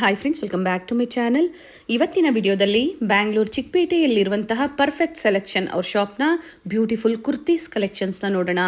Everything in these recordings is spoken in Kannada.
Hi friends, welcome back to my channel. ಇವತ್ತಿನ ವಿಡಿಯೋದಲ್ಲಿ ಬ್ಯಾಂಗ್ಳೂರು ಚಿಕ್ಕಪೇಟೆಯಲ್ಲಿರುವಂತಹ ಪರ್ಫೆಕ್ಟ್ ಸೆಲೆಕ್ಷನ್ ಅವ್ರ ಶಾಪ್ನ ಬ್ಯೂಟಿಫುಲ್ ಕುರ್ತೀಸ್ ಕಲೆಕ್ಷನ್ಸ್ನ ನೋಡೋಣ.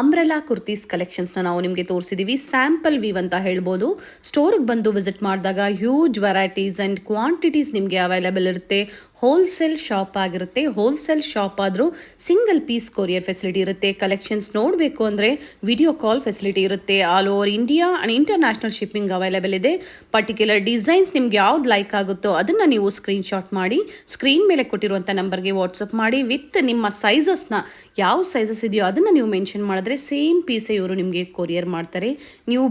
ಅಂಬ್ರೆಲಾ ಕುರ್ತೀಸ್ ಕಲೆಕ್ಷನ್ಸ್ನ ನಾವು ನಿಮಗೆ ತೋರಿಸಿದ್ದೀವಿ. ಸ್ಯಾಂಪಲ್ ವೀವ್ ಅಂತ ಹೇಳ್ಬೋದು. ಸ್ಟೋರಿಗೆ ಬಂದು ವಿಸಿಟ್ ಮಾಡಿದಾಗ ಹ್ಯೂಜ್ ವೆರೈಟೀಸ್ ಆ್ಯಂಡ್ ಕ್ವಾಂಟಿಟೀಸ್ ನಿಮಗೆ ಅವೈಲೇಬಲ್ ಇರುತ್ತೆ. ಹೋಲ್ಸೇಲ್ ಶಾಪ್ ಆಗಿರುತ್ತೆ. ಹೋಲ್ಸೇಲ್ ಶಾಪ್ ಆದರೂ ಸಿಂಗಲ್ ಪೀಸ್ ಕೊರಿಯರ್ ಫೆಸಿಲಿಟಿ ಇರುತ್ತೆ. ಕಲೆಕ್ಷನ್ಸ್ ನೋಡಬೇಕು ಅಂದರೆ ವಿಡಿಯೋ ಕಾಲ್ ಫೆಸಿಲಿಟಿ ಇರುತ್ತೆ. All over India and international shipping available ಇದೆ. ಪರ್ಟಿಕ್ಯುಲರ್ ಡಿಸೈನ್ಸ್ ನಿಮ್ಗೆ ಯಾವ್ದು ಲೈಕ್ ಆಗುತ್ತೋ ಅದನ್ನು ನೀವು ಸ್ಕ್ರೀನ್ಶಾಟ್ ಮಾಡಿ ಸ್ಕ್ರೀನ್ ಮೇಲೆ ಕೊಟ್ಟಿರುವಂಥ ನಂಬರ್ಗೆ ವಾಟ್ಸಪ್ ಮಾಡಿ ವಿತ್ ನಿಮ್ಮ ಸೈಜಸ್ನ ಯಾವ ಸೈಜಸ್ ಇದೆಯೋ ಅದನ್ನು ನೀವು ಮೆನ್ಷನ್ ಮಾಡಿದ್ರೆ ಸೇಮ್ ಪೀಸೇ ಇವರು ನಿಮಗೆ ಕೊರಿಯರ್ ಮಾಡ್ತಾರೆ. ನೀವು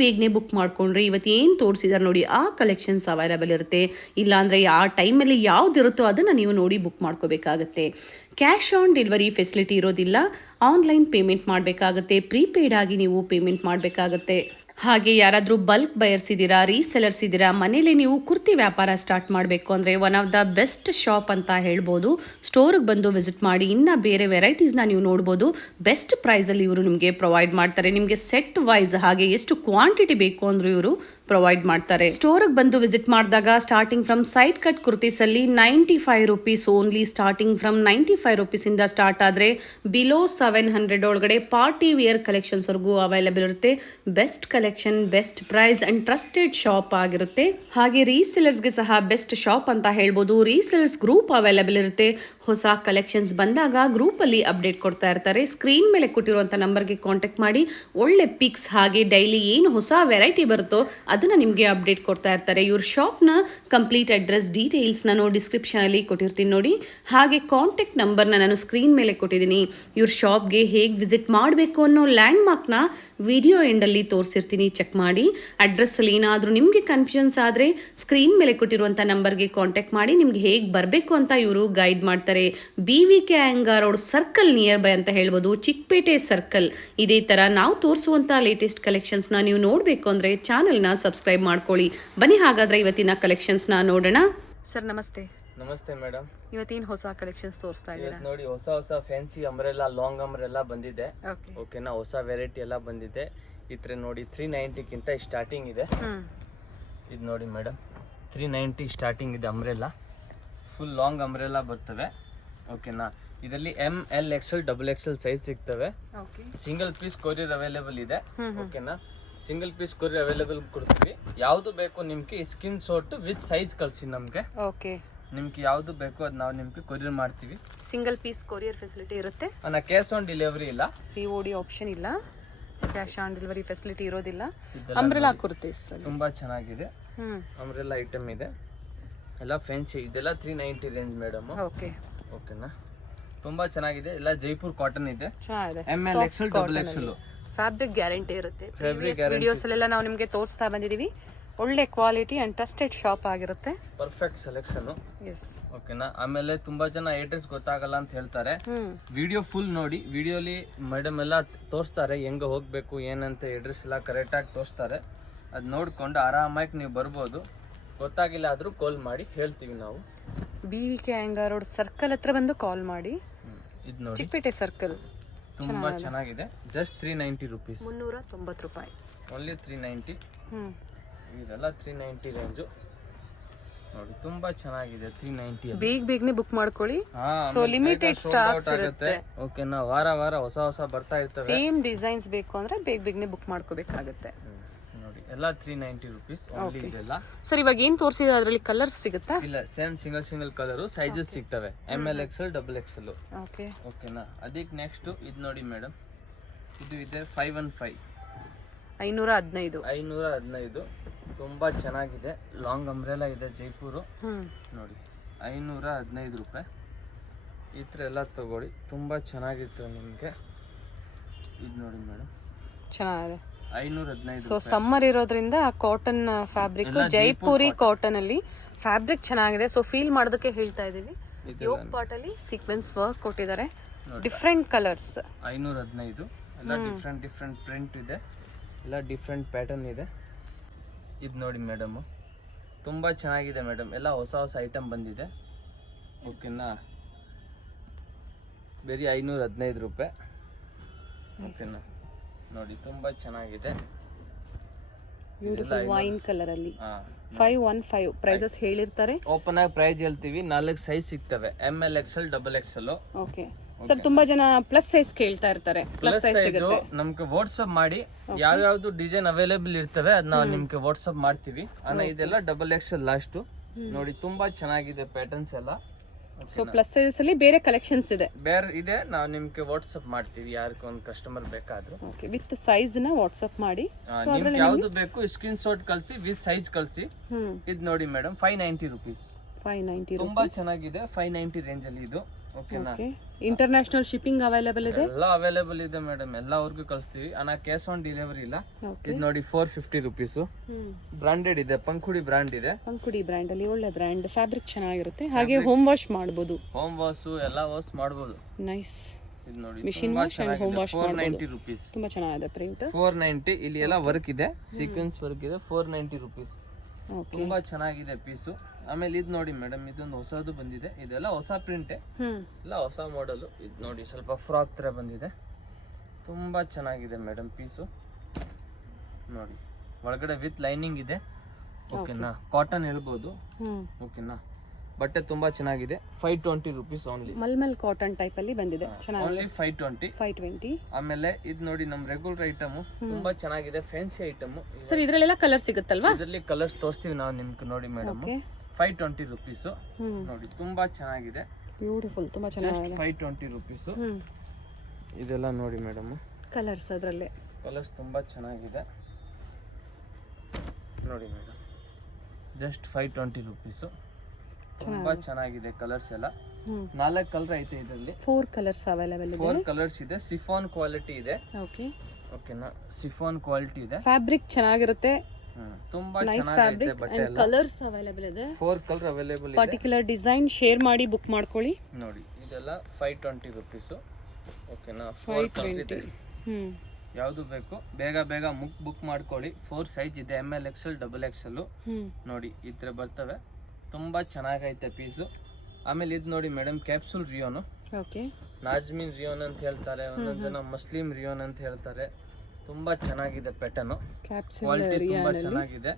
ಬೇಗನೆ ಬುಕ್ ಮಾಡ್ಕೊಂಡ್ರೆ ಇವತ್ತು ಏನು ತೋರಿಸಿದಾರೆ ನೋಡಿ ಆ ಕಲೆಕ್ಷನ್ಸ್ ಅವೈಲೇಬಲ್ ಇರುತ್ತೆ. ಇಲ್ಲಾಂದರೆ ಆ ಟೈಮಲ್ಲಿ ಯಾವುದಿರುತ್ತೋ ಅದನ್ನು ನೀವು ನೋಡಿ ಬುಕ್ ಮಾಡ್ಕೋಬೇಕಾಗತ್ತೆ. ಕ್ಯಾಶ್ ಆನ್ ಡೆಲಿವರಿ ಫೆಸಿಲಿಟಿ ಇರೋದಿಲ್ಲ. ಆನ್ಲೈನ್ ಪೇಮೆಂಟ್ ಮಾಡಬೇಕಾಗತ್ತೆ. ಪ್ರೀಪೇಯ್ಡ್ ಆಗಿ ನೀವು ಪೇಮೆಂಟ್ ಮಾಡಬೇಕಾಗತ್ತೆ. ಹಾಗೆ ಯಾರಾದರೂ ಬಲ್ಕ್ ಬಯರ್ಸ್ ಇದ್ದೀರಾ, ರೀಸೆಲರ್ಸ್ ಇದ್ದೀರಾ, ಮನೇಲಿ ನೀವು ಕುರ್ತಿ ವ್ಯಾಪಾರ ಸ್ಟಾರ್ಟ್ ಮಾಡಬೇಕು ಅಂದರೆ one of the best shop ಅಂತ ಹೇಳ್ಬೋದು. ಸ್ಟೋರಿಗೆ ಬಂದು ವಿಸಿಟ್ ಮಾಡಿ ಇನ್ನು ಬೇರೆ ವೆರೈಟೀಸ್ನ ನೀವು ನೋಡ್ಬೋದು. ಬೆಸ್ಟ್ ಪ್ರೈಸಲ್ಲಿ ಇವರು ನಿಮಗೆ ಪ್ರೊವೈಡ್ ಮಾಡ್ತಾರೆ. ನಿಮಗೆ ಸೆಟ್ ವೈಸ್ ಹಾಗೆ ಎಷ್ಟು ಕ್ವಾಂಟಿಟಿ ಬೇಕು ಅಂದರೂ ಇವರು ಪ್ರೊವೈಡ್ ಮಾಡ್ತಾರೆ. ಸ್ಟೋರಿಗೆ ಬಂದು ವಿಸಿಟ್ ಮಾಡಿದಾಗ ಸ್ಟಾರ್ಟಿಂಗ್ ಫ್ರಮ್ ಸೈಡ್ ಕಟ್ ಕುರ್ತೀಸಲ್ಲಿ 95 ರುಪೀಸ್ ಓನ್ಲಿ. ಸ್ಟಾರ್ಟಿಂಗ್ ಫ್ರಮ್ 95 ರುಪೀಸಿಂದ ಸ್ಟಾರ್ಟ್ ಆದರೆ ಬಿಲೋ 700 ಒಳಗಡೆ ಪಾರ್ಟಿ ವೇರ್ ಕಲೆಕ್ಷನ್ಸ್ವರೆಗೂ ಅವೈಲೇಬಲ್ ಇರುತ್ತೆ. Best collection, best price and trusted shop ಆಗಿರುತ್ತೆ. ಹಾಗೆ ರೀಸೆಲರ್ಸ್ಗೆ ಸಹ ಬೆಸ್ಟ್ ಶಾಪ್ ಅಂತ ಹೇಳ್ಬೋದು. ರೀಸೆಲರ್ಸ್ ಗ್ರೂಪ್ ಅವೈಲೇಬಲ್ ಇರುತ್ತೆ. ಹೊಸ ಕಲೆಕ್ಷನ್ಸ್ ಬಂದಾಗ ಗ್ರೂಪಲ್ಲಿ ಅಪ್ಡೇಟ್ ಕೊಡ್ತಾ ಇರ್ತಾರೆ. ಸ್ಕ್ರೀನ್ ಮೇಲೆ ಕೊಟ್ಟಿರುವಂಥ ನಂಬರ್ಗೆ ಕಾಂಟ್ಯಾಕ್ಟ್ ಮಾಡಿ ಒಳ್ಳೆ ಪಿಕ್ಸ್ ಹಾಗೆ ಡೈಲಿ ಏನು ಹೊಸ ವೆರೈಟಿ ಬರುತ್ತೋ ಅದನ್ನು ನಿಮಗೆ ಅಪ್ಡೇಟ್ ಕೊಡ್ತಾ ಇರ್ತಾರೆ. ಇವ್ರ ಶಾಪ್ನ ಕಂಪ್ಲೀಟ್ ಅಡ್ರೆಸ್ ಡೀಟೇಲ್ಸ್ ನಾನು ಡಿಸ್ಕ್ರಿಪ್ಷನಲ್ಲಿ ಕೊಟ್ಟಿರ್ತೀನಿ ನೋಡಿ. ಹಾಗೆ ಕಾಂಟ್ಯಾಕ್ಟ್ ನಂಬರ್ನ ನಾನು ಸ್ಕ್ರೀನ್ ಮೇಲೆ ಕೊಟ್ಟಿದ್ದೀನಿ. ಇವ್ರ ಶಾಪ್ಗೆ ಹೇಗೆ ವಿಸಿಟ್ ಮಾಡಬೇಕು ಅನ್ನೋ ಲ್ಯಾಂಡ್ ಮಾರ್ಕ್ನ ವಿಡಿಯೋ ಎಂಡಲ್ಲಿ ತೋರಿಸಿರ್ತೀನಿ, ಚೆಕ್ ಮಾಡಿ. ಅಡ್ರೆಸ್ಸಲ್ಲಿ ಏನಾದರೂ ನಿಮಗೆ ಕನ್ಫ್ಯೂಷನ್ಸ್ ಆದರೆ ಸ್ಕ್ರೀನ್ ಮೇಲೆ ಕೊಟ್ಟಿರುವಂಥ ನಂಬರ್ಗೆ ಕಾಂಟ್ಯಾಕ್ಟ್ ಮಾಡಿ ನಿಮ್ಗೆ ಹೇಗೆ ಬರಬೇಕು ಅಂತ ಇವರು ಗೈಡ್ ಮಾಡ್ತಾರೆ. BVK Iyengar road circle near by ಅಂತ ಹೇಳ್ಬೋದು. ಚಿಕ್ಕಪೇಟೆ ಸರ್ಕಲ್. ಇದೇ ಥರ ನಾವು ತೋರಿಸುವಂಥ ಲೇಟೆಸ್ಟ್ ಕಲೆಕ್ಷನ್ಸ್ನ ನೀವು ನೋಡಬೇಕು ಅಂದರೆ ಚಾನಲ್ನ ಸಬ್ಸ್ಕ್ರೈಬ್ ಮಾಡ್ಕೊಳ್ಳಿ. ಬನ್ನಿ ಹಾಗಾದರೆ ಇವತ್ತಿನ ಕಲೆಕ್ಷನ್ಸ್ನ ನೋಡೋಣ. ಸರ್ ನಮಸ್ತೆ. ನಮಸ್ತೆ ಮೇಡಮ್. ಇವತ್ತೇನು ಹೊಸ ಕಲೆಕ್ಷನ್ಸ್ ತೋರಿಸ್ತಾ ಇದ್ದೀರಾ? ನೋಡಿ ಹೊಸ ಫ್ಯಾನ್ಸಿ ಅಂಬ್ರೆಲ್ಲಾ, ಲಾಂಗ್ ಅಂಬ್ರೆಲ್ಲಾ ಬಂದಿದೆ. ಓಕೆನಾ, ಹೊಸ ವೆರೈಟಿ ಎಲ್ಲ ಬಂದಿದೆ. ಇತ್ರ ನೋಡಿ 390ಕ್ಕಿಂತ ಸ್ಟಾರ್ಟಿಂಗ್ ಇದೆ. ಇದು ನೋಡಿ ಮೇಡಮ್, 390 ಸ್ಟಾರ್ಟಿಂಗ್ ಇದೆ. ಅಂಬ್ರೆಲ್ಲಾ ಫುಲ್ ಲಾಂಗ್ ಅಂಬ್ರೆಲ್ಲಾ ಬರ್ತವೆ. ಓಕೆನಾ, ಇದರಲ್ಲಿ ML XL XXL ಸೈಜ್ ಸಿಗ್ತವೆ. ಸಿಂಗಲ್ ಪೀಸ್ ಕೊರಿಯರ್ ಅವೈಲೇಬಲ್ ಇದೆ. ಓಕೆನಾ, ಸಿಂಗಲ್ ಪೀಸ್ ಕೊರಿಯರ್ ಅವೈಲೇಬಲ್ ಕೊಡ್ತೀವಿ. ಯಾವುದು ಬೇಕು ನಿಮ್ಗೆ ಸ್ಕಿನ್ ಶಾಟ್ ವಿತ್ ಸೈಜ್ ಕಳಿಸಿ ನಮಗೆ. ಓಕೆ, ನಿಮ್ಗೆ ಯಾವುದು ಬೇಕು ಅದು ನಾವು ನಿಮ್ಗೆ ಕೊರಿಯರ್ ಮಾಡ್ತೀವಿ. ಸಿಂಗಲ್ ಪೀಸ್ ಕೊರಿಯರ್ ಫೆಸಿಲಿಟಿ ಇರುತ್ತೆ. ಕ್ಯಾಶ್ ಆನ್ ಡೆಲಿವರಿ ಇಲ್ಲ, COD ಆಪ್ಷನ್ ಇಲ್ಲ, ಕ್ಯಾಶ್ ಆನ್ ಡೆಲಿವರಿ ಫೆಸಿಲಿಟಿ ಇರೋದಿಲ್ಲ. ಅಂಬ್ರೆಲಾ ಕುರ್ತೀಸ್ ತುಂಬಾ ಚೆನ್ನಾಗಿದೆ. ಅಂಬ್ರೆಲಾ ಐಟಮ್ ಇದೆ, ಎಲ್ಲ ಫ್ಯಾನ್ಸಿ. ಇದೆಲ್ಲ 390 ರೇಂಜ್ ಮೇಡಮ್. ಓಕೆನಾ, ತುಂಬಾ ಚೆನ್ನಾಗಿದೆ. ಎಲ್ಲ ಜೈಪುರ್ ಕಾಟನ್ ಇದೆ. ML XL XXL fabric guarantee ಇರುತ್ತೆ. ವಿಡಿಯೋಸ್ ಅಲ್ಲೆಲ್ಲ ನಾವು ನಿಮಗೆ ತೋರಿಸ್ತಾ ಬಂದಿದ್ದೀವಿ. ಒಳ್ಳೆ ಕ್ವಾಲಿಟಿ ಅಂಡ್ ಟ್ರಸ್ಟೆಡ್ ಶಾಪ್ ಆಗಿರುತ್ತೆ. Perfect selection. ಓಕೆನಾ, ಆಮೇಲೆ ತುಂಬಾ ಜನ ಅಡ್ರೆಸ್ ಗೊತ್ತಾಗಲ್ಲ ಅಂತ ಹೇಳ್ತಾರೆ. ವಿಡಿಯೋ ಫುಲ್ ನೋಡಿ. ವಿಡಿಯೋಲಿ ಮೇಡಮ್ ಎಲ್ಲ ತೋರಿಸ್ತಾರೆ ಹೆಂಗ ಹೋಗ್ಬೇಕು ಏನಂತ. ಅಡ್ರೆಸ್ ಎಲ್ಲ ಕರೆಕ್ಟ್ ಆಗಿ ತೋರಿಸ್ತಾರೆ. ಅದ್ ನೋಡ್ಕೊಂಡು ಆರಾಮಾಗಿ ನೀವು ಬರ್ಬೋದು. ಗೊತ್ತಾಗಿಲ್ಲ ಆದ್ರೂ ಕಾಲ್ ಮಾಡಿ ಹೇಳ್ತೀವಿ ನಾವು. BVK ಅಯ್ಯಂಗಾರ್ ರೋಡ್ ಸರ್ಕಲ್ ಹತ್ರ ಬಂದು ಕಾಲ್ ಮಾಡಿ. ಇದು ನೋಡಿ, ಚಿಕ್ಕಪೇಟೆ ಸರ್ಕಲ್. ತುಂಬಾ ಚೆನ್ನಾಗಿದೆ. ಜಸ್ಟ್ 390 ರುಪೀಸ್, 390 ರೂಪಾಯಿ ಓನ್ಲಿ. 390. ಇದೆಲ್ಲ 390 ರೇಂಜು ನೋಡಿ. ತುಂಬಾ ಚೆನ್ನಾಗಿದೆ. 390 ಬೇಗನೆ ಬುಕ್ ಮಾಡ್ಕೊಳ್ಳಿ. ಸೊ ಲಿಮಿಟೆಡ್ ಸ್ಟಾಕ್ಸ್ ಇರುತ್ತೆ. ಓಕೆನಾ, ವಾರ ಹೊಸ ಬರ್ತಾ ಇರ್ತವೆ. ಸೇಮ್ ಡಿಸೈನ್ಸ್ ಬೇಕು ಅಂದ್ರೆ ಬೇಗನೆ ಬುಕ್ ಮಾಡ್ಕೋಬೇಕಾಗುತ್ತೆ ನೋಡಿ. ಎಲ್ಲ 390 ರುಪೀಸ್ ಓನ್ಲಿ. ಇದೆಲ್ಲ ಸರ್ ಇವಾಗ ಏನ್ ತೋರಿಸಿದ್ರೆ ಅದರಲ್ಲಿ ಕಲರ್ಸ್ ಸಿಗುತ್ತಾ? ಇಲ್ಲ, ಸೇಮ್ ಸಿಂಗಲ್ ಕಲರ್ ಸೈಜಸ್ ಸಿಗ್ತವೆ. ML XL XXL. ಓಕೆನಾ, ಅದಕ್ಕೆ ನೆಕ್ಸ್ಟ್ ಇದು ನೋಡಿ ಮೇಡಮ್, ಇದು ಇದೆ 515. 515 ತುಂಬಾ ಚೆನ್ನಾಗಿದೆ. ಲಾಂಗ್ ಅಂಬ್ರೆಲಾ ಇದೆ, ಜೈಪುರು. ನೋಡಿ 515 ರೂಪಾಯಿ. ಈ ಥರ ಎಲ್ಲ ತಗೊಳ್ಳಿ, ತುಂಬಾ ಚೆನ್ನಾಗಿತ್ತು ನಿಮಗೆ. ಇದು ನೋಡಿ ಮೇಡಮ್, ಚೆನ್ನಾಗಿದೆ. 515. ಸೊ ಸಮ್ಮರ್ ಇರೋದ್ರಿಂದ ಕಾಟನ್ ಫ್ಯಾಬ್ರಿಕ್, ಜೈಪುರಿ ಕಾಟನ್ ಅಲ್ಲಿ ಫ್ಯಾಬ್ರಿಕ್ ಚೆನ್ನಾಗಿದೆ. ಸೊ ಫೀಲ್ ಮಾಡೋದಕ್ಕೆ ಹೇಳ್ತಾ ಇದೀವಿ. ಯೋಗ್ ಪಾರ್ಟ್ ಅಲ್ಲಿ ಸೀಕ್ವೆನ್ಸ್ ವರ್ಕ್ ಕೊಟ್ಟಿದ್ದಾರೆ. Different colours. 515 ಎಲ್ಲ ಡಿಫ್ರೆಂಟ್ ಪ್ರಿಂಟ್ ಇದೆ. ಎಲ್ಲ ಡಿಫ್ರೆಂಟ್ ಪ್ಯಾಟರ್ನ್ ಇದೆ. ಇದು ನೋಡಿ ಮೇಡಮ್, ತುಂಬ ಚೆನ್ನಾಗಿದೆ ಮೇಡಮ್. ಎಲ್ಲ ಹೊಸ ಐಟಮ್ ಬಂದಿದೆ. ಓಕೆನಾ, ಬರೀ 515 ರೂಪಾಯಿ. ಓಕೆನಾ, ನೋಡಿ ತುಂಬ ಚೆನ್ನಾಗಿದೆ. ಬ್ಯೂಟಿಫುಲ್ ವೈನ್ ಕಲರ್ ಅಲ್ಲಿ 515 ಪ್ರೈಸಸ್ ಹೇಳಿರ್ತಾರೆ. ಓಪನ್ ಆಗಿ ಪ್ರೈಸ್ ಹೇಳ್ತೀವಿ. 4 ಸೈಜ್ ಸಿಗ್ತವೆ, ML XL XXL. Okay sir, ತುಂಬಾ ಜನ ಪ್ಲಸ್ ಸೈಜ್ ಕೇಳ್ತಾ ಇರ್ತಾರೆ. ಪ್ಲಸ್ ಸೈಜ್ ಸಿಗುತ್ತೆ. ನಮ್ಗೆ ವಾಟ್ಸ್ಆಪ್ ಮಾಡಿ ಯಾವ್ಯಾವ್ದು ಡಿಸೈನ್ ಅವೈಲೇಬಲ್ ಇರ್ತವೆ ಅದನ್ನ ನಿಮ್ಗೆ ವಾಟ್ಸ್ಆಪ್ ಮಾಡ್ತೀವಿ. ಇದೆಲ್ಲ XXL ಲಾಸ್ಟ್ ನೋಡಿ, ತುಂಬಾ ಚೆನ್ನಾಗಿದೆ ಪ್ಯಾಟರ್ನ್ಸ್ ಎಲ್ಲ. ಸೊ ಪ್ಲಸ್ ಸೈಜಸ್ ಅಲ್ಲಿ ಬೇರೆ ಕಲೆಕ್ಷನ್ಸ್ ಇದೆ. ಬೇರೆ ಇದೆ, ನಾವು ನಿಮ್ಗೆ ವಾಟ್ಸ್ಆಪ್ ಮಾಡ್ತೀವಿ ಯಾರಿಗೆ ಒಂದು ಕಸ್ಟಮರ್ ಬೇಕಾದ್ರು. ಓಕೆ, ವಿತ್ ಸೈಜ್ ನ ವಾಟ್ಸ್ಆಪ್ ಮಾಡಿ. ನಿಮ್ಗೆ ಯಾವ್ದು ಬೇಕು ಸ್ಕ್ರೀನ್ ಶಾಟ್ ಕಳ್ಸಿ, ವಿತ್ ಸೈಜ್ ಕಳ್ಸಿ. ಇದು ನೋಡಿ ಮೇಡಮ್, 590 ರುಪೀಸ್. 590 ತುಂಬಾ ಚೆನ್ನಾಗಿದೆ. 590 ರೇಂಜ್ ಅಲ್ಲಿ ಇದು. ಓಕೆನಾ? ಇಂಟರ್ನ್ಯಾಷನಲ್ ಶಿಪ್ಪಿಂಗ್ ಅವೈಲೇಬಲ್ ಇದೆ. ಎಲ್ಲ ಅವೈಲೇಬಲ್ ಇದೆ ಮೇಡಮ್, ಎಲ್ಲ ಅವ್ರಿಗೂ ಕಳಿಸ್ತೀವಿ. ಕ್ಯಾಶ್ ಆನ್ ಡೆಲಿವರಿ ಇಲ್ಲ. ಇದು ನೋಡಿ 450 ರುಪೀಸ್. ಬ್ರಾಂಡೆಡ್ ಇದೆ, ಪಂಖುಡಿ ಬ್ರಾಂಡ್ ಇದೆ. ಪಂಖುಡಿ ಬ್ರಾಂಡ್ ಅಲ್ಲಿ ಒಳ್ಳೆ ಬ್ರಾಂಡ್, ಫ್ಯಾಬ್ರಿಕ್ ಚೆನ್ನಾಗಿರುತ್ತೆ. ಹಾಗೆ ಹೋಮ್ ವಾಶ್ ಮಾಡಬಹುದು. ಹೋಮ್ ವಾಶ್ ಎಲ್ಲ ವಾಶ್ ಮಾಡಬಹುದು. ನೈಸ್. ಇದು ನೋಡಿ machine wash and home wash 490 rupees. ತುಂಬಾ ಚೆನ್ನಾಗಿದೆ ಪ್ರಿಂಟ್. 490. ಇಲ್ಲಿ ಎಲ್ಲ ವರ್ಕ್ ಇದೆ, ಸೀಕ್ವೆನ್ಸ್ ವರ್ಕ್ ಇದೆ. 490 ರುಪೀಸ್. ತುಂಬಾ ಚೆನ್ನಾಗಿದೆ ಪೀಸು. ಆಮೇಲೆ ಇದು ನೋಡಿ ಮೇಡಮ್, ಇದೊಂದು ಹೊಸದು ಬಂದಿದೆ. ಇದೆಲ್ಲ ಹೊಸ ಪ್ರಿಂಟ್, ಎಲ್ಲ ಹೊಸ ಮಾಡೆಲ್. ಇದು ನೋಡಿ ಸ್ವಲ್ಪ ಫ್ರಾಕ್ ತರ ಬಂದಿದೆ. ತುಂಬಾ ಚೆನ್ನಾಗಿದೆ ಮೇಡಮ್ ಪೀಸು. ನೋಡಿ ಒಳಗಡೆ ವಿತ್ ಲೈನಿಂಗ್ ಇದೆ. ಓಕೆನಾ? ಕಾಟನ್ ಹೇಳ್ಬೋದು. ಓಕೆನಾ? ಬಟ್ಟೆ ತುಂಬಾ ಚೆನ್ನಾಗಿದೆ. 520 rupees only. Mulmul cotton type ಅಲ್ಲಿ ಬಂದಿದೆ. ಓನ್ಲಿ 520. ಆಮೇಲೆ ಇದು ನೋಡಿ ನಮ್ ರೆಗ್ಯುಲರ್ ಐಟಮ್, ತುಂಬಾ ಚೆನ್ನಾಗಿದೆ, ಫ್ಯಾನ್ಸಿ ಐಟಮ್. ಸರ್ ಇದ್ರಲ್ಲೆಲ್ಲ ಕಲರ್ ಸಿಗುತ್ತಲ್ವಾ? ಇದರಲ್ಲಿ ಕಲರ್ಸ್ ತೋರಿಸ್ತೀವಿ ನಾವು ನಿಮ್ಗೆ. ನೋಡಿ ಮೇಡಮ್, 520 ರುಪೀಸ್. ನೋಡಿ ತುಂಬಾ ಚೆನ್ನಾಗಿದೆ, ಬ್ಯೂಟಿಫುಲ್, ತುಂಬಾ ಚೆನ್ನಾಗಿದೆ. 520 ರುಪೀಸ್. ಇದೆಲ್ಲ ನೋಡಿ ಮೇಡಮ್, ಕಲರ್ಸ್ ಅದರಲ್ಲೇ. ಕಲರ್ಸ್ ತುಂಬಾ ಚೆನ್ನಾಗಿದೆ. ನೋಡಿ ಮೇಡಮ್, ಜಸ್ಟ್ 520 ರುಪೀಸ್. ತುಂಬಾ ಚೆನ್ನಾಗಿದೆ ಕಲರ್ಸ್ ಎಲ್ಲ. 4 ಕಲರ್ ಐತೆ ಇದರಲ್ಲಿ. 4 ಕಲರ್ಸ್ ಅವೈಲೇಬಲ್ ಇದೆ. 4 ಕಲರ್ಸ್ ಇದೆ. ಸಿಫಾನ್ ಕ್ವಾಲಿಟಿ ಇದೆ. ಓಕೆ, ಓಕೆನಾ? ಸಿಫಾನ್ ಕ್ವಾಲಿಟಿ ಇದೆ. ಫ್ಯಾಬ್ರಿಕ್ ಚೆನ್ನಾಗಿರುತ್ತೆ. ತುಂಬಾ ಚೆನ್ನಾಗಿದೆ. ಬಟ್ಟೆ ಎಲ್ಲ ಕಲರ್ಸ್ ಅವೈಲೇಬಲ್ ಇದೆ. 4 ಕಲರ್ ಅವೈಲೇಬಲ್ ಇದೆ. ಪರ್ಟಿಕ್ಯುಲರ್ ಡಿಸೈನ್ ಶೇರ್ ಮಾಡಿ ಬುಕ್ ಮಾಡ್ಕೊಳ್ಳಿ. ನೋಡಿ ಇದೆಲ್ಲ 520 ರುಪೀಸ್. ಓಕೆನಾ? 4 ಕಲರ್ ಇದೆ. ಯಾವುದು ಬೇಕು ಬೇಗ ಬೇಗ ಬುಕ್ ಮಾಡ್ಕೊಳ್ಳಿ. 4 ಸೈಜ್ ಇದೆ, ML XL XXL. ನೋಡಿ ಈ ತರ ಬರ್ತವೆ. ತುಂಬಾ ಚೆನ್ನಾಗೈತೆ ಪೀಸು. ಆಮೇಲೆ ಇದು ನೋಡಿ madam, capsule rayon. Okay, Nazmin rayon ಅಂತ ಹೇಳ್ತಾರೆ, ಒಂದೊಂದು ಜನ ಮುಸ್ಲಿಂ ರಿಯೋನ್ ಅಂತ ಹೇಳ್ತಾರೆ. ತುಂಬಾ ಚೆನ್ನಾಗಿದೆ ಪ್ಯಾಟರ್ನ್, ಕ್ವಾಲಿಟಿ ತುಂಬಾ ಚೆನ್ನಾಗಿದೆ.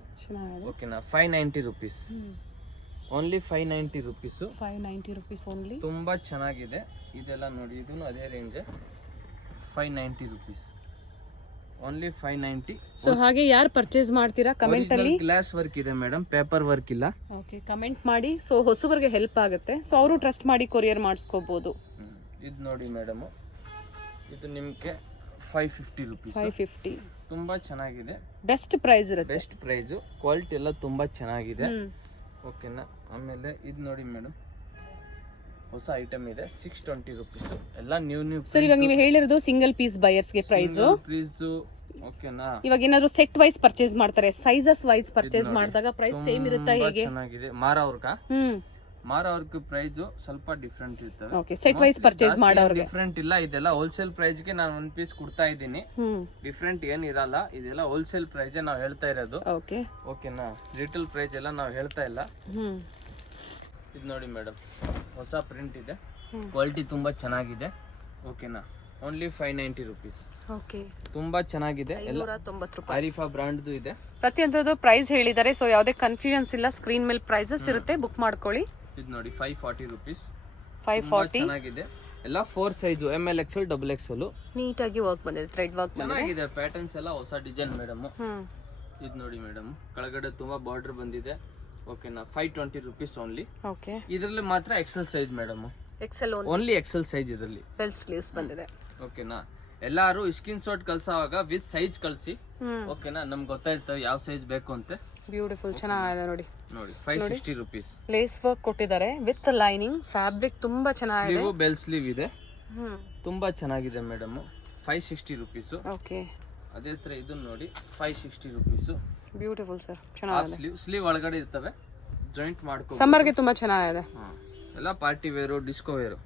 ಓಕೆನಾ? 590 rupees. Only 590 rupees. 590 rupees only. ತುಂಬಾ ಚೆನ್ನಾಗಿದೆ. ಇದೆಲ್ಲ ನೋಡಿ, ಇದೂ ಅದೇ ರೇಂಜ್. 590 ರುಪೀಸ್. ಓನ್ಲಿ 590. ಸೊ ಹಾಗೆ ಯಾರು ಪರ್ಚೇಸ್ ಮಾಡ್ತೀರಾ ಕಮೆಂಟ್ ಅಲ್ಲಿ. ಗ್ಲಾಸ್ ವರ್ಕ್ ಇದೆ ಮೇಡಮ್, ಪೇಪರ್ ವರ್ಕ್ ಇಲ್ಲ. ಓಕೆ, ಕಮೆಂಟ್ ಮಾಡಿ. ಸೊ ಹೊಸಬರಿಗೆ ಹೆಲ್ಪ್ ಆಗುತ್ತೆ. ಸೊ ಅವರು ಟ್ರಸ್ಟ್ ಮಾಡಿ ಕೊರಿಯರ್ ಮಾಡಿಸ್ಕೋಬಹುದು. ಇದು ನೋಡಿ ಮೇಡಮ್, ಇದು ನಿಮ್ಗೆ 550 ರುಪೀಸ್. 550. ತುಂಬಾ ಚೆನ್ನಾಗಿದೆ. ಬೆಸ್ಟ್ ಪ್ರೈಸ್ ಇರುತ್ತೆ. ಬೆಸ್ಟ್ ಪ್ರೈಸ್, ಕ್ವಾಲಿಟಿ ಎಲ್ಲ ತುಂಬಾ ಚೆನ್ನಾಗಿದೆ. ಓಕೆನಾ? ಆಮೇಲೆ ಇದು ನೋಡಿ ಮೇಡಮ್, ಹೊಸ ಐಟಮ್ ಇದೆ. 620 ರುಪೀಸ್. ಎಲ್ಲ ನ್ಯೂ ಸರ್ ಇವಾಗ ನೀವು ಹೇಳಿರೋದು ಸಿಂಗಲ್ ಪೀಸ್ ಬಯರ್ಸ್ ಗೆ ಪ್ರೈಸ್. ಓಕೆನಾ? ಇವಾಗ ಏನಾದ್ರು ಸೆಟ್ ವೈಸ್ ಪರ್ಚೇಸ್ ಮಾಡ್ತಾರೆ, ಸೈಜಸ್ ವೈಸ್ ಪರ್ಚೇಸ್ ಮಾಡಿದಾಗ ಪ್ರೈಸ್ ಸೇಮ್ ಇರುತ್ತಾ ಹೇಗೆ? ಚೆನ್ನಾಗಿದೆ. ಮಾರವ್ರಿಗೆ ಪ್ರೈಸ್ ಸ್ವಲ್ಪ ಡಿಫ್ರೆಂಟ್ ಇರ್ತವೆ. ಓಕೆ, ಸೆಟ್ ವೈಸ್ ಪರ್ಚೇಸ್ ಮಾಡೋರಿಗೆ ಡಿಫ್ರೆಂಟ್ ಇಲ್ಲ. ಇದೆಲ್ಲ ಹೋಲ್ಸೇಲ್ ಪ್ರೈಸ್ ಗೆ ನಾನು 1 ಪೀಸ್ ಕೊಡ್ತಾ ಇದ್ದೀನಿ. ಡಿಫ್ರೆಂಟ್ ಏನ್ ಇರಲ್ಲ. ಇದೆಲ್ಲ ಹೋಲ್ಸೇಲ್ ಪ್ರೈಸ್ ನಾವು ಹೇಳ್ತಾ ಇರೋದು. ಓಕೆ, ಓಕೆನಾ? ರಿಟೇಲ್ ಪ್ರೈಸ್ ಎಲ್ಲ ನಾವು ಹೇಳ್ತಾ ಇಲ್ಲ. ಇದು ನೋಡಿ ಮೇಡಮ್, ಹೊಸ ಪ್ರಿಂಟ್ ಇದೆ, ಕ್ವಾಲಿಟಿ ತುಂಬಾ ಚೆನ್ನಾಗಿದೆ. ಓಕೆನಾ? Only 590 rupees. ಓಕೆ, ತುಂಬಾ ಚೆನ್ನಾಗಿದೆ. ಎಲ್ಲ 590 ರೂಪಾಯಿ. ಆರಿಫಾ ಬ್ರಾಂಡ್ದು ಇದೆ. ಪ್ರತಿಯೊಂದು ಪ್ರೈಸ್ ಹೇಳಿದ್ದಾರೆ. ಸೊ ಯಾವುದೇ ಕನ್ಫ್ಯೂಷನ್ಸ್ ಇಲ್ಲ. ಸ್ಕ್ರೀನ್ ಮೇಲೆ ಪ್ರೈಸಸ್ ಇರುತ್ತೆ, ಬುಕ್ ಮಾಡ್ಕೊಳ್ಳಿ. ಇದು ನೋಡಿ 540 ರುಪೀಸ್. 540. ಚೆನ್ನಾಗಿದೆ. ಎಲ್ಲ 4 ಸೈಜ್, ML XL XXL. ನೀಟಾಗಿ ವರ್ಕ್ ಬಂದಿದೆ, ಥ್ರೆಡ್ ವರ್ಕ್ ಚೆನ್ನಾಗಿದೆ. ಪ್ಯಾಟರ್ನ್ಸ್ ಎಲ್ಲ ಹೊಸ ಡಿಸೈನ್ ಮೇಡಮ್. ಇದು ನೋಡಿ ಮೇಡಮ್, ಕೆಳಗಡೆ ತುಂಬಾ ಬಾರ್ಡರ್ ಬಂದಿದೆ. ಓಕೆನಾ? 520 ರುಪೀಸ್ ಓನ್ಲಿ. ಓಕೆ, ಇದರಲ್ಲಿ ಮಾತ್ರ XL size madam. XL only XL size ಇದರಲ್ಲಿ. ಬೆಲ್ ಸ್ಲೀವ್ಸ್ ಬಂದಿದೆ. ಓಕೆನಾ? ಎಲ್ಲಾರು ಸ್ಕ್ರೀನ್ ಶಾಟ್ ಕಳ್ಸೋವಾಗ ವಿತ್ ಸೈಜ್ ಕಳ್ಸಿ. ಓಕೆನಾ? ನಮ್ಗೆ ಗೊತ್ತಾಯ್ತದೆ ಯಾವ ಸೈಜ್ ಬೇಕು ಅಂತ. ಬ್ಯೂಟಿಫುಲ್, ಚೆನ್ನಾಗಿದೆ ನೋಡಿ. 560 ರುಪೀಸ್. ಲೇಸ್ ವರ್ಕ್ ಕೊಟ್ಟಿದ್ದಾರೆ ವಿತ್ ಲೈನಿಂಗ್. ಫ್ಯಾಬ್ರಿಕ್ ತುಂಬಾ ಚೆನ್ನಾಗಿದೆ. ಸ್ಲೀವ್ ಬೆಲ್ ಸ್ಲೀವ್ ಇದೆ. ತುಂಬಾ ಚೆನ್ನಾಗಿದೆ ಮೇಡಮ್. 560 ರುಪೀಸ್. ಓಕೆ, ಅದೇ ತರ ಇದನ್ನ ನೋಡಿ 560 ರುಪೀಸ್. ಬ್ಯೂಟಿಫುಲ್ ಸರ್, ಚೆನ್ನಾಗಿದೆ. ಸ್ಲೀವ್ ಒಳಗಡೆ ಇರ್ತವೆ, ಜಾಯಿಂಟ್ ಮಾಡ್ಕೊ. ಸಮ್ಮರ್ಗೆ ತುಂಬಾ ಚೆನ್ನಾಗಿದೆ. ಎಲ್ಲ ಪಾರ್ಟಿ ವೇರು, ಡಿಸ್ಕೋ ವೇರು.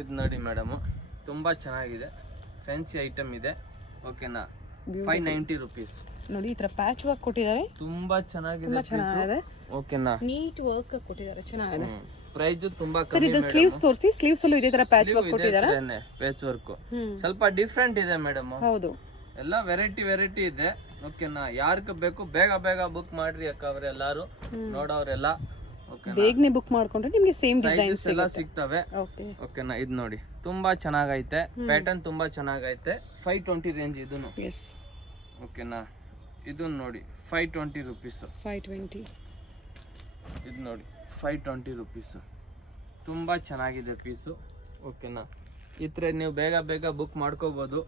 ಇದು ನೋಡಿ ಮೇಡಮ್, ತುಂಬಾ ಚೆನ್ನಾಗಿದೆ, ಫ್ಯಾನ್ಸಿ ಐಟಮ್ ಇದೆ. ಓಕೆನಾ? 590 ರುಪೀಸ್. ನೋಡಿ ಈ ತರ ಪ್ಯಾಚ್ ವರ್ಕ್ ಕೊಟ್ಟಿದ್ದಾರೆ, ತುಂಬಾ ಚೆನ್ನಾಗಿದೆ. ಓಕೆನಾ? ನೀಟ್ ವರ್ಕ್ ಕೊಟ್ಟಿದ್ದಾರೆ, ಚೆನ್ನಾಗಿದೆ. ಪ್ರೈಸ್ ತುಂಬಾ ಸರ್ ಇದು ಸ್ಲೀವ್ಸ್ ತೋರಿಸಿ. ಸ್ಲೀವ್ಸ್ ಅಲ್ಲೂ ಇದೇ ತರ ಪ್ಯಾಚ್ ವರ್ಕ್ ಕೊಟ್ಟಿದ್ದಾರೆ. ಪ್ಯಾಚ್ ವರ್ಕ್ ಸ್ವಲ್ಪ ಡಿಫ್ರೆಂಟ್ ಇದೆ ಮೇಡಮ್. ಹೌದು, ಎಲ್ಲ ವೆರೈಟಿ ಇದೆ. ಓಕೆನಾ. ಯಾರ್ಗ ಬೇಕು ಬೇಗ ಬೇಗ ಬುಕ್ ಮಾಡ್ರಿ ಅಕ್ಕ ಅವ್ರೆಲ್ಲಾರು ನೋಡೋರೆಲ್ಲ. ಓಕೆ, ಬೇಗನೆ ಬುಕ್ ಮಾಡ್ಕೊಂಡ್ರೆ ನಿಮಗೆ ಸೇಮ್ ಡಿಸೈನ್ಸ್ ಎಲ್ಲ ಸಿಗ್ತವೆ. ಓಕೆನಾ. ಇದು ನೋಡಿ ತುಂಬಾ ಚೆನ್ನಾಗೈತೆ, ಪ್ಯಾಟರ್ನ್ ತುಂಬಾ ಚೆನ್ನಾಗೈತೆ. 520 ರೇಂಜ್ ಇದನ್ನು. ಓಕೆನಾ. ಇದು ನೋಡಿ 520 ರುಪೀಸ್. 520. ಇದು ನೋಡಿ 520 ರುಪೀಸ್. ತುಂಬಾ ಚೆನ್ನಾಗಿದೆ ಪೀಸು. ಓಕೆನಾ. ಈ ತರ ನೀವು ಬೇಗ ಬೇಗ ಬುಕ್ ಮಾಡ್ಕೋಬಹುದು.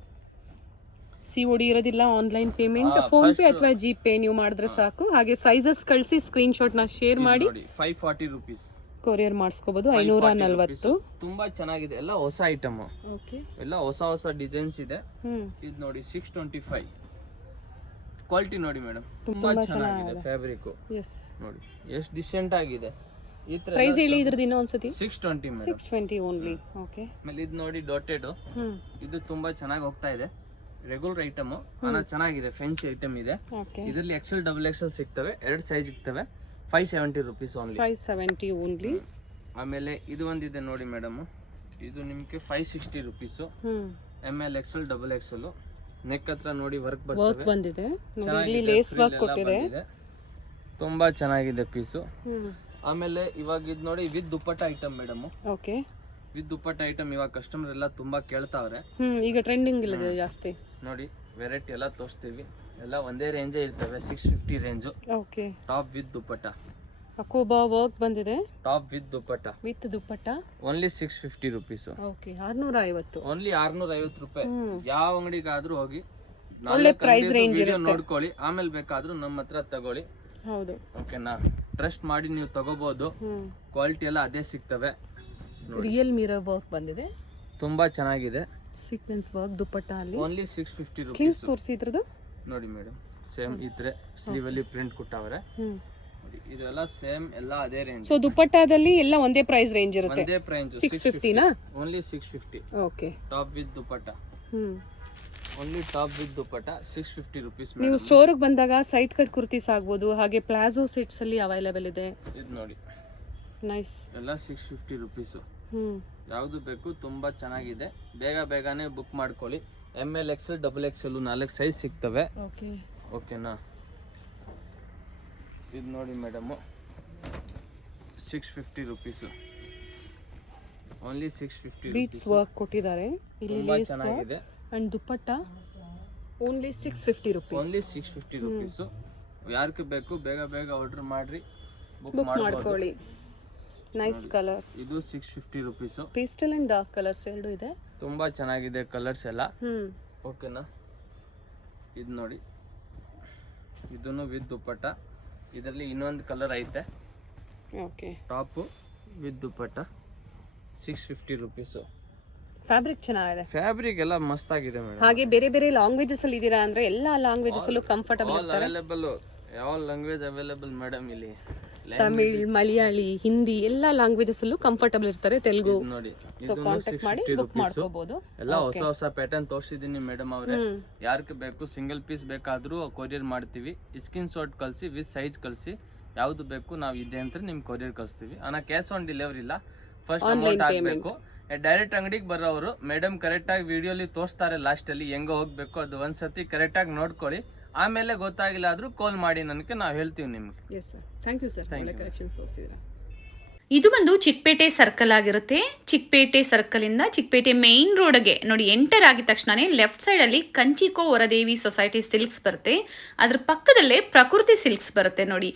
COD ಇರೋದಿಲ್ಲ, ಆನ್ಲೈನ್ ಪೇಮೆಂಟ್, ಫೋನ್ ಪೇ ಅಥವಾ ಜಿಪೇ ನೀವು ಮಾಡಿದ್ರೆ ಸಾಕು. ಹಾಗೆ ಸೈಜಸ್ ಕಳಿಸಿ ಸ್ಕ್ರೀನ್ ಶಾಟ್ ನ ಶೇರ್ ಮಾಡಿ 540 ರುಪೀಸ್ ಕೊರಿಯರ್ ಮಾಡಿಸ್ಕೋಬಹುದು. 540. ತುಂಬಾ ಚೆನ್ನಾಗಿದೆ, ಎಲ್ಲ ಹೊಸ ಐಟಮ್. ಎಲ್ಲ ಹೊಸ ಡಿಸೈನ್ಸ್ ಇದೆ. ಇದು ನೋಡಿ 625. ಕ್ವಾಲಿಟಿ ನೋಡಿ ಮೇಡಮ್, ತುಂಬಾ ಚೆನ್ನಾಗಿದೆ ಫ್ಯಾಬ್ರಿಕ್. ನೋಡಿ ಎಷ್ಟು ಡಿಸೆಂಟ್ ಆಗಿದೆ. ಈ ತರ ಪ್ರೈಸ್ ಹೇಳಿ ಇದ್ರದ್ದು ಇನ್ನೂ ಒಂದ್ಸತಿ. 620 ಮೇಡಮ್. 620 ಓನ್ಲಿ. ಓಕೆ. ಆಮೇಲೆ ಇದು ನೋಡಿ ಡಾಟೆಡ್. ಇದು ತುಂಬಾ ಚೆನ್ನಾಗಿ ಹೋಗ್ತಾ ಇದೆ. ರೆಗ್ಯುಲರ್ ಐಟಮ್ ಚೆನ್ನಾಗಿದೆ, ಫ್ಯಾನ್ಸಿ ಐಟಮ್ ಇದೆ. ಇದರಲ್ಲಿ XL XXL ಸಿಗ್ತವೆ, 2 ಸೈಜ್ ಸಿಗ್ತವೆ. 570 ರುಪೀಸ್ ಓನ್ಲಿ. 570 ಓನ್ಲಿ. ಆಮೇಲೆ ಇದು ಒಂದಿದೆ ನೋಡಿ ಮೇಡಮ್, ಇದು ನಿಮ್ಗೆ 560 rupees. ML XL XXL. Neck ಹತ್ರ ನೋಡಿ ವರ್ಕ್ ಬಂದಿದೆ, ಲೇಸ್ ವರ್ಕ್ ಕೊಟ್ಟಿದೆ. ತುಂಬಾ ಚೆನ್ನಾಗಿದೆ ಪೀಸು. ಆಮೇಲೆ ಇವಾಗ ಇದು ನೋಡಿ with dupatta item madam. Okay. With dupatta item ಇವಾಗ ಕಸ್ಟಮರ್ ಎಲ್ಲ ತುಂಬಾ ಕೇಳ್ತಾವ್ರೆ. ಈಗ ಟ್ರೆಂಡಿಂಗ್ ಇಲ್ಲ ಜಾಸ್ತಿ. ನೋಡಿ ವೆರೈಟಿ ಎಲ್ಲ ತೋರಿಸ್ತೀವಿ, ಎಲ್ಲ ಒಂದೇ ರೇಂಜೇ ಇರ್ತವೆ. 650 range. Okay. Top with dupatta, ಅಕೋಬಾ ವರ್ಕ್ ಬಂದಿದೆ. Top with dupatta only 650 rupees. Okay. 650. Only 650 ರೂಪಾಯಿ. ಯಾವ ಅಂಗಡಿಗಾದ್ರೂ ಹೋಗಿ ಒಳ್ಳೆ ಪ್ರೈಸ್ ರೇಂಜ್ ನೋಡ್ಕೊಳ್ಳಿ, ಆಮೇಲೆ ಬೇಕಾದ್ರೂ ನಮ್ಮ ಹತ್ರ ತಗೊಳ್ಳಿ. ಹೌದು. ಓಕೆನಾ. ಟ್ರಸ್ಟ್ ಮಾಡಿ ನೀವು ತಗೋಬಹುದು. ಕ್ವಾಲಿಟಿ ಎಲ್ಲ ಅದೇ ಸಿಗ್ತವೆ. ರಿಯಲ್ ಮಿರರ್ ವರ್ಕ್ ಬಂದಿದೆ, ತುಂಬಾ ಚೆನ್ನಾಗಿದೆ. ಸೀಕ್ವೆನ್ಸ್ ವರ್ಕ್ ದುಪ್ಪಟ್ಟ ಅಲ್ಲಿ ಓನ್ಲಿ 650 ರೂಪಾಯಿ. ಸ್ಲೀವ್ಸ್ ತೋರಿಸಿ ಇದ್ರದ್ದು ನೋಡಿ ಮೇಡಮ್, ಸೇಮ್ ಇದ್ರೆ ಸ್ಲೀವ್ ಅಲ್ಲಿ ಪ್ರಿಂಟ್ ಕೊಟ್ಟವ್ರೆ. ಇದೆಲ್ಲ ಸೇಮ್ ಎಲ್ಲ ಅದೇ ರೇಂಜ್. ಸೊ ದುಪ್ಪಟ್ಟದಲ್ಲಿ ಎಲ್ಲ ಒಂದೇ ಪ್ರೈಸ್ ರೇಂಜ್ ಇರುತ್ತೆ. ಒಂದೇ ಪ್ರೈಸ್ 650 ನಾ? Only 650. Okay. Top with dupatta. Only top with dupatta 650 rupees. ನೀವು ಸ್ಟೋರ್ ಗೆ ಬಂದಾಗ ಸೈಡ್ ಕಟ್ ಕುರ್ತೀಸ್ ಆಗ್ಬೋದು, ಹಾಗೆ ಪ್ಲಾಜೋ ಸೆಟ್ಸ್ ಅಲ್ಲಿ ಅವೈಲೇಬಲ್ ಇದೆ. ಇದು ನೋಡಿ ನೈಸ್, ಎಲ್ಲ 650 ರುಪೀಸ್. ಯಾವುದು ಬೇಕು, ತುಂಬಾ ಚೆನ್ನಾಗಿದೆ. ಬೇಗನೆ ಬುಕ್ ಮಾಡ್ಕೊಳ್ಳಿ. ML XL XXL 4 ಸೈಜ್ ಸಿಗ್ತವೆ. ಓಕೆನಾ. ಇದು ನೋಡಿ madam 650 rupees. Only 650 beads work ಕೊಟ್ಟಿದ್ದಾರೆ ಇಲ್ಲಿ, ಲೇಸ್ ಚೆನ್ನಾಗಿದೆ. And dupatta only 650 rupees. Only 650 rupees. ಯಾರಿಗೆ ಬೇಕು ಬೇಗ ಆರ್ಡರ್ ಮಾಡ್ರಿ, ಬುಕ್ ಮಾಡ್ಕೊಳ್ಳಿ. Nice colours. ಇದು 650 rupees. Pastel and dark colours ಎರಡು ಇದೆ. ತುಂಬಾ ಚೆನ್ನಾಗಿದೆ ಕಲರ್ಸ್ ಎಲ್ಲ. ಓಕೆನಾ. ಇದು ನೋಡಿ, ಇದನ್ನು ವಿತ್ ದುಪ್ಪಟ್ಟ. ಇದರಲ್ಲಿ ಇನ್ನೊಂದು ಕಲರ್ ಐತೆ. Okay. Top with dupatta 650 rupees. Fabric ಚೆನ್ನಾಗಿದೆ, ಫ್ಯಾಬ್ರಿಕ್ ಎಲ್ಲ ಮಸ್ತ್ ಆಗಿದೆ ಮೇಡಮ್. ಹಾಗೆ ಬೇರೆ ಲ್ಯಾಂಗ್ವೇಜಸ್ ಅಲ್ಲಿ ಇದೀರಾ ಅಂದ್ರೆ ಎಲ್ಲಾ ಲ್ಯಾಂಗ್ವೇಜಸ್ ಅಲ್ಲೂ ಕಂಫರ್ಟಬಲ್ ಇರ್ತಾರೆ. ಅವೈಲೇಬಲ್, ಯಾವ ಲ್ಯಾಂಗ್ವೇಜ್ ಅವೈಲೇಬಲ್ ಮೇಡಮ್ ಇಲ್ಲಿ? ತಮಿಳ್, ಮಲಯಾಳಿ, ಹಿಂದಿ ಎಲ್ಲ ಲ್ಯಾಂಗ್ವೇಜಸ್ ಅಲ್ಲೂ ಕಂಫರ್ಟಬಲ್ ಇರ್ತಾರೆ. ತೆಲುಗು ನೋಡಿ. ಸೊ ಕಾಂಟ್ಯಾಕ್ಟ್ ಮಾಡಿ ಬುಕ್ ಮಾಡ್ಕೋಬಹುದು. ಎಲ್ಲ ಹೊಸ ಪ್ಯಾಟರ್ನ್ ತೋರಿಸಿದೀನಿ ಮೇಡಮ್ ಅವರೇ. ಯಾರಿಗೆ ಬೇಕು ಸಿಂಗಲ್ ಪೀಸ್ ಬೇಕಾದ್ರೂ ಕೊರಿಯರ್ ಮಾಡ್ತೀವಿ. ಸ್ಕ್ರೀನ್ ಶಾಟ್ ಕಳಿಸಿ ವಿತ್ ಸೈಜ್ ಕಳಿಸಿ. ಯಾವ್ದು ಬೇಕು ನಾವು ಇದೆ ಅಂತ ನಿಮ್ಗೆ ಕೊರಿಯರ್ ಕಳಿಸ್ತೀವಿ. ಕ್ಯಾಶ್ ಆನ್ ಡೆಲಿವರಿ ಇಲ್ಲ, ಫಸ್ಟ್ ಅಮೌಂಟ್ ಹಾಕ್ಬೇಕು. ಡೈರೆಕ್ಟ್ ಅಂಗಡಿಗೆ ಬರೋರು ಮೇಡಮ್ ಕರೆಕ್ಟ್ ಆಗಿ ವಿಡಿಯೋಲಿ ತೋರಿಸ್ತಾರೆ ಲಾಸ್ಟ್ ಅಲ್ಲಿ ಹೆಂಗ ಹೋಗ್ಬೇಕು, ಅದು ಒಂದ್ಸತಿ ಕರೆಕ್ಟ್ ಆಗಿ ನೋಡ್ಕೊಳ್ಳಿ. ಆಮೇಲೆ ಗೊತ್ತಾಗಿಲ್ಲ ಆದ್ರೂ ಕಾಲ್ ಮಾಡಿ ನನಗೆ, ನಾವು ಹೇಳ್ತೀವಿ ನಿಮ್ಗೆ. Yes sir, thank you sir. ಒಳ್ಳೆ ಕಲೆಕ್ಷನ್ಸ್ ತೋರಿಸಿದ್ರೆ. ಇದು ಒಂದು ಚಿಕ್ಕಪೇಟೆ ಸರ್ಕಲ್ ಆಗಿರುತ್ತೆ. ಚಿಕ್ಕಪೇಟೆ ಸರ್ಕಲ್ ಇಂದ ಚಿಕ್ಕಪೇಟೆ ಮೇನ್ ರೋಡ್ಗೆ ನೋಡಿ ಎಂಟರ್ ಆಗಿದ ತಕ್ಷಣನೇ ಲೆಫ್ಟ್ ಸೈಡ್ ಅಲ್ಲಿ ಕಂಚಿಕೋ ವರದೇವಿ ಸೊಸೈಟಿ ಸಿಲ್ಕ್ಸ್ ಬರುತ್ತೆ. ಅದ್ರ ಪಕ್ಕದಲ್ಲೇ ಪ್ರಕೃತಿ ಸಿಲ್ಕ್ಸ್ ಬರುತ್ತೆ ನೋಡಿ.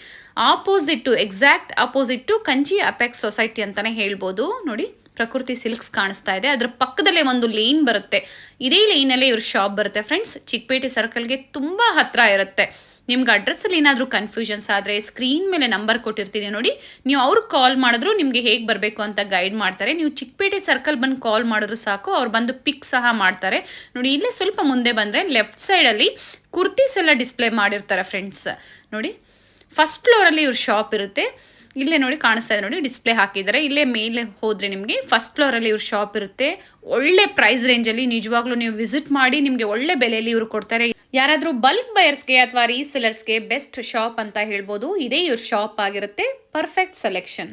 Exact opposite to Kanchi apex society ಅಂತಾನೆ ಹೇಳ್ಬೋದು. ನೋಡಿ ಪ್ರಕೃತಿ ಸಿಲ್ಕ್ಸ್ ಕಾಣಿಸ್ತಾ ಇದೆ. ಅದ್ರ ಪಕ್ಕದಲ್ಲೇ ಒಂದು ಲೇನ್ ಬರುತ್ತೆ. ಇದೇ ಲೈನಲ್ಲೇ ಇವ್ರ ಶಾಪ್ ಬರುತ್ತೆ ಫ್ರೆಂಡ್ಸ್. ಚಿಕ್ಕಪೇಟೆ ಸರ್ಕಲ್ಗೆ ತುಂಬಾ ಹತ್ರ ಇರುತ್ತೆ. ನಿಮ್ಗೆ ಅಡ್ರೆಸ್ಸಲ್ಲಿ ಏನಾದರೂ ಕನ್ಫ್ಯೂಷನ್ಸ್ ಆದರೆ ಸ್ಕ್ರೀನ್ ಮೇಲೆ ನಂಬರ್ ಕೊಟ್ಟಿರ್ತೀನಿ ನೋಡಿ, ನೀವು ಅವ್ರಿಗೆ ಕಾಲ್ ಮಾಡಿದ್ರು ನಿಮಗೆ ಹೇಗೆ ಬರಬೇಕು ಅಂತ ಗೈಡ್ ಮಾಡ್ತಾರೆ. ನೀವು ಚಿಕ್ಕಪೇಟೆ ಸರ್ಕಲ್ ಬಂದು ಕಾಲ್ ಮಾಡಿದ್ರು ಸಾಕು, ಅವ್ರು ಬಂದು ಪಿಕ್ ಸಹ ಮಾಡ್ತಾರೆ. ನೋಡಿ ಇಲ್ಲೇ ಸ್ವಲ್ಪ ಮುಂದೆ ಬಂದರೆ ಲೆಫ್ಟ್ ಸೈಡಲ್ಲಿ ಕುರ್ತೀಸ್ ಎಲ್ಲ ಡಿಸ್ಪ್ಲೇ ಮಾಡಿರ್ತಾರೆ ಫ್ರೆಂಡ್ಸ್. ನೋಡಿ ಫಸ್ಟ್ ಫ್ಲೋರಲ್ಲಿ ಇವ್ರ ಶಾಪ್ ಇರುತ್ತೆ. ಇಲ್ಲೇ ನೋಡಿ ಕಾಣಿಸ್ತಾ ಇದೆ ನೋಡಿ, ಡಿಸ್ಪ್ಲೇ ಹಾಕಿದ್ದಾರೆ. ಇಲ್ಲೇ ಮೇಲೆ ಹೋದರೆ ನಿಮಗೆ ಫಸ್ಟ್ ಫ್ಲೋರಲ್ಲಿ ಇವ್ರ ಶಾಪ್ ಇರುತ್ತೆ. ಒಳ್ಳೆ ಪ್ರೈಸ್ ರೇಂಜಲ್ಲಿ ನಿಜವಾಗ್ಲೂ ನೀವು ವಿಸಿಟ್ ಮಾಡಿ, ನಿಮಗೆ ಒಳ್ಳೆ ಬೆಲೆಯಲ್ಲಿ ಇವರು ಕೊಡ್ತಾರೆ. ಯಾರಾದರೂ ಬಲ್ಕ್ ಬಯರ್ಸ್ಗೆ ಅಥವಾ ರೀಸೆಲರ್ಸ್ಗೆ ಬೆಸ್ಟ್ ಶಾಪ್ ಅಂತ ಹೇಳ್ಬೋದು. ಇದೇ ಇವ್ರ ಶಾಪ್ ಆಗಿರುತ್ತೆ. Perfect selection.